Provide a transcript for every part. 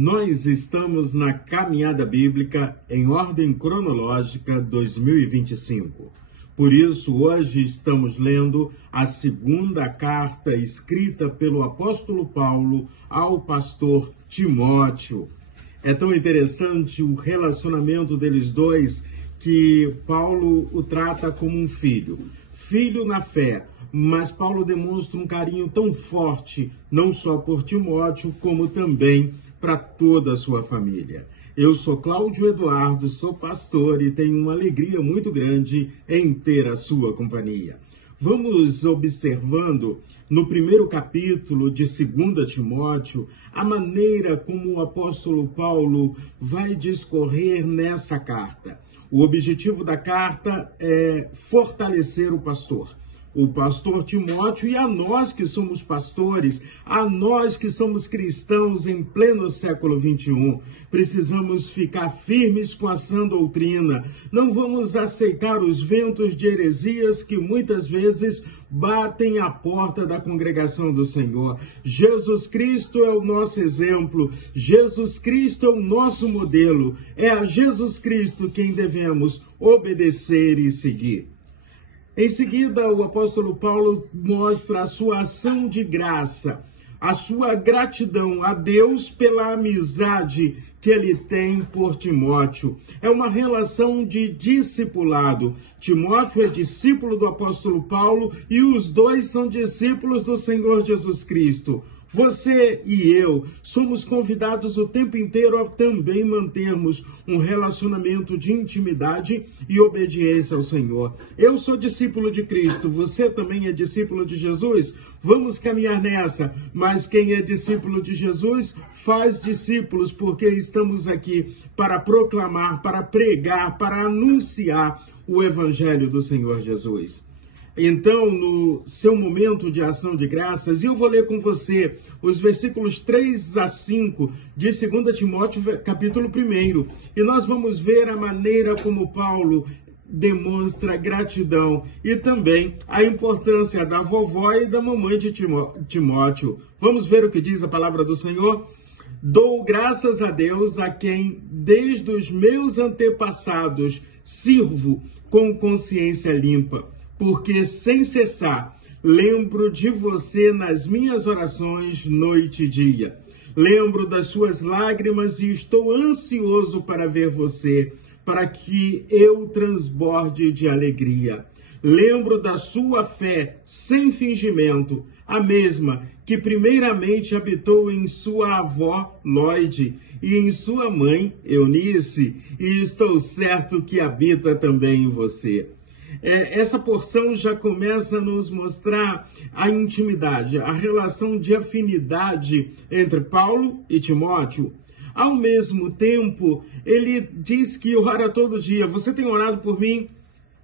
Nós estamos na Caminhada Bíblica em ordem cronológica 2025. Por isso, hoje estamos lendo a segunda carta escrita pelo apóstolo Paulo ao pastor Timóteo. É tão interessante o relacionamento deles dois que Paulo o trata como um filho. Filho na fé, mas Paulo demonstra um carinho tão forte, não só por Timóteo, como também para toda a sua família. Eu sou Cláudio Eduardo, sou pastor e tenho uma alegria muito grande em ter a sua companhia. Vamos observando no primeiro capítulo de 2 Timóteo a maneira como o apóstolo Paulo vai discorrer nessa carta. O objetivo da carta é fortalecer o pastor Timóteo, e a nós que somos pastores, a nós que somos cristãos em pleno século XXI, precisamos ficar firmes com a sã doutrina. Não vamos aceitar os ventos de heresias que muitas vezes batem à porta da congregação do Senhor. Jesus Cristo é o nosso exemplo, Jesus Cristo é o nosso modelo, é a Jesus Cristo quem devemos obedecer e seguir. Em seguida, o apóstolo Paulo mostra a sua ação de graça, a sua gratidão a Deus pela amizade que ele tem por Timóteo. É uma relação de discipulado. Timóteo é discípulo do apóstolo Paulo e os dois são discípulos do Senhor Jesus Cristo. Você e eu somos convidados o tempo inteiro a também mantermos um relacionamento de intimidade e obediência ao Senhor. Eu sou discípulo de Cristo, você também é discípulo de Jesus? Vamos caminhar nessa, mas quem é discípulo de Jesus faz discípulos, porque estamos aqui para proclamar, para pregar, para anunciar o Evangelho do Senhor Jesus. Então, no seu momento de ação de graças, eu vou ler com você os versículos 3 a 5 de 2 Timóteo, capítulo 1. E nós vamos ver a maneira como Paulo demonstra gratidão e também a importância da vovó e da mamãe de Timóteo. Vamos ver o que diz a palavra do Senhor? Dou graças a Deus, a quem desde os meus antepassados sirvo com consciência limpa, porque sem cessar lembro de você nas minhas orações noite e dia. Lembro das suas lágrimas e estou ansioso para ver você, para que eu transborde de alegria. Lembro da sua fé sem fingimento, a mesma que primeiramente habitou em sua avó Lóide e em sua mãe Eunice, e estou certo que habita também em você. Essa porção já começa a nos mostrar a intimidade, a relação de afinidade entre Paulo e Timóteo. Ao mesmo tempo, ele diz que ora todo dia. Você tem orado por mim?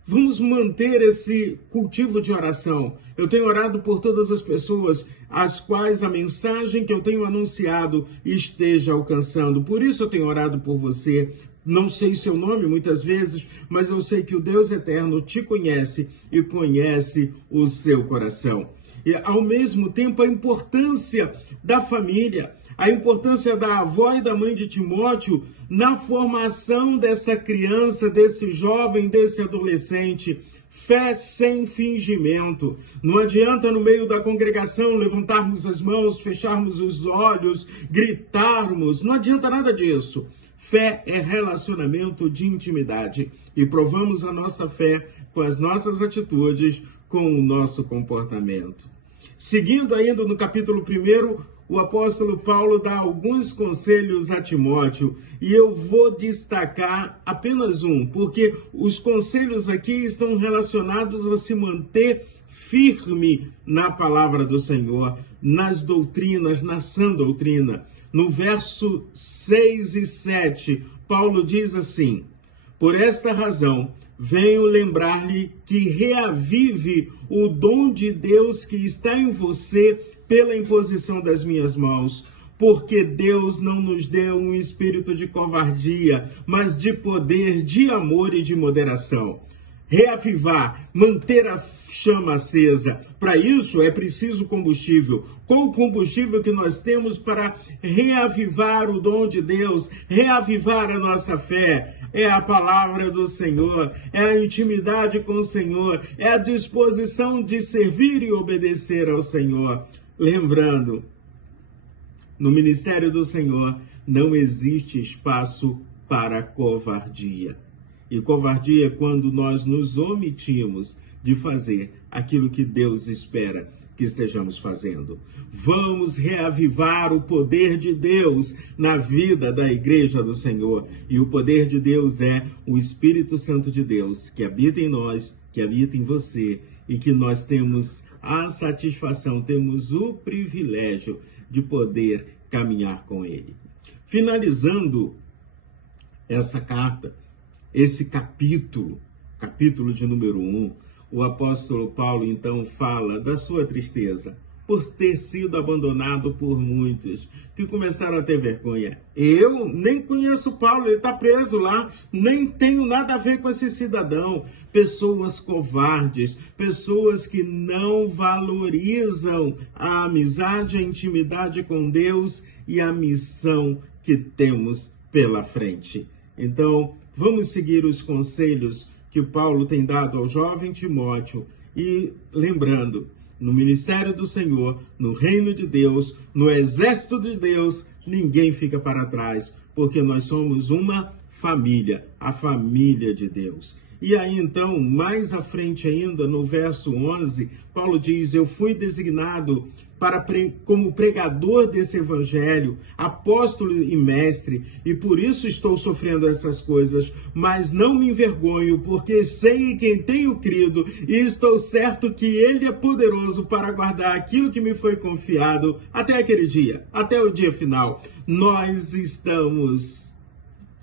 Vamos manter esse cultivo de oração. Eu tenho orado por todas as pessoas às quais a mensagem que eu tenho anunciado esteja alcançando. Por isso eu tenho orado por você. Não sei seu nome muitas vezes, mas eu sei que o Deus eterno te conhece e conhece o seu coração. E, ao mesmo tempo, a importância da família, a importância da avó e da mãe de Timóteo na formação dessa criança, desse jovem, desse adolescente. Fé sem fingimento. Não adianta no meio da congregação levantarmos as mãos, fecharmos os olhos, gritarmos. Não adianta nada disso. Fé é relacionamento de intimidade e provamos a nossa fé com as nossas atitudes, com o nosso comportamento. Seguindo ainda no capítulo 1, o apóstolo Paulo dá alguns conselhos a Timóteo e eu vou destacar apenas um, porque os conselhos aqui estão relacionados a se manter firme na palavra do Senhor, nas doutrinas, na sã doutrina. No verso 6 e 7, Paulo diz assim: por esta razão, venho lembrar-lhe que reavive o dom de Deus que está em você pela imposição das minhas mãos. Porque Deus não nos deu um espírito de covardia, mas de poder, de amor e de moderação. reavivar, manter a chama acesa. Para isso é preciso combustível. Qual o combustível que nós temos para reavivar o dom de Deus, reavivar a nossa fé? É a palavra do Senhor, é a intimidade com o Senhor, é a disposição de servir e obedecer ao Senhor. Lembrando, no ministério do Senhor não existe espaço para covardia. E covardia é quando nós nos omitimos de fazer aquilo que Deus espera que estejamos fazendo. Vamos reavivar o poder de Deus na vida da igreja do Senhor. E o poder de Deus é o Espírito Santo de Deus, que habita em nós, que habita em você, e que nós temos a satisfação, temos o privilégio de poder caminhar com Ele. Finalizando essa carta, esse capítulo de número 1, o apóstolo Paulo então fala da sua tristeza por ter sido abandonado por muitos, que começaram a ter vergonha. Eu nem conheço Paulo, ele está preso lá, nem tenho nada a ver com esse cidadão. Pessoas covardes, pessoas que não valorizam a amizade, a intimidade com Deus e a missão que temos pela frente. Então, vamos seguir os conselhos que Paulo tem dado ao jovem Timóteo e lembrando, no ministério do Senhor, no reino de Deus, no exército de Deus, ninguém fica para trás, porque nós somos uma família, a família de Deus. E aí então, mais à frente ainda, no verso 11, Paulo diz, eu fui designado como pregador desse evangelho, apóstolo e mestre, e por isso estou sofrendo essas coisas, mas não me envergonho, porque sei em quem tenho crido, e estou certo que Ele é poderoso para guardar aquilo que me foi confiado até aquele dia, até o dia final. Nós estamos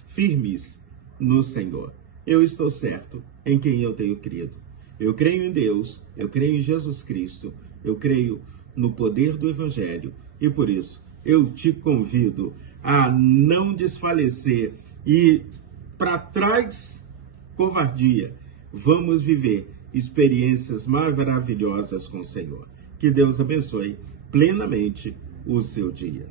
firmes no Senhor. Eu estou certo em quem eu tenho crido. Eu creio em Deus, eu creio em Jesus Cristo, eu creio no poder do Evangelho. E por isso, eu te convido a não desfalecer e, para trás, covardia. Vamos viver experiências maravilhosas com o Senhor. Que Deus abençoe plenamente o seu dia.